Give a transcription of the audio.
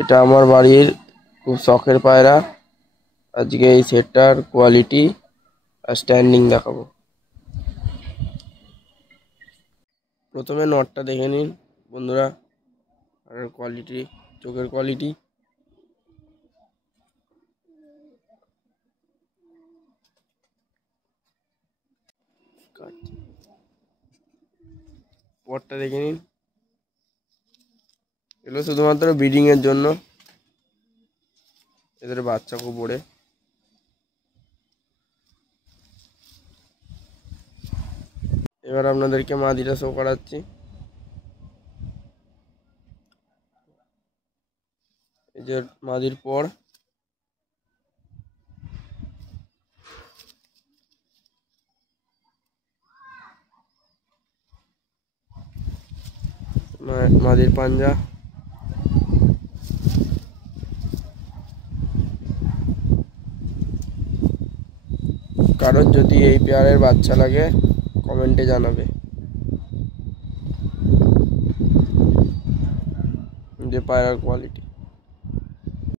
এটা আমার বাড়ির খুব শখের পায়রা। আজকে এই সেটটার কোয়ালিটি আর স্ট্যান্ডিং দেখাবো। প্রথমে নটটা দেখে নিন বন্ধুরা, আর কোয়ালিটি, চোখের কোয়ালিটি। পরটা দেখে নিন, এগুলো শুধুমাত্র ব্রিডিং এর জন্য, এদের বাচ্চা খুব ওড়ে। এবার আপনাদেরকে মাদিটা শো করাচ্ছি। এই যে মাদির পর, মাদির পাঞ্জা। কারোর যদি এই পেয়ারের বাচ্চা লাগে কমেন্টে জানাবে। যে পায়রার কোয়ালিটি।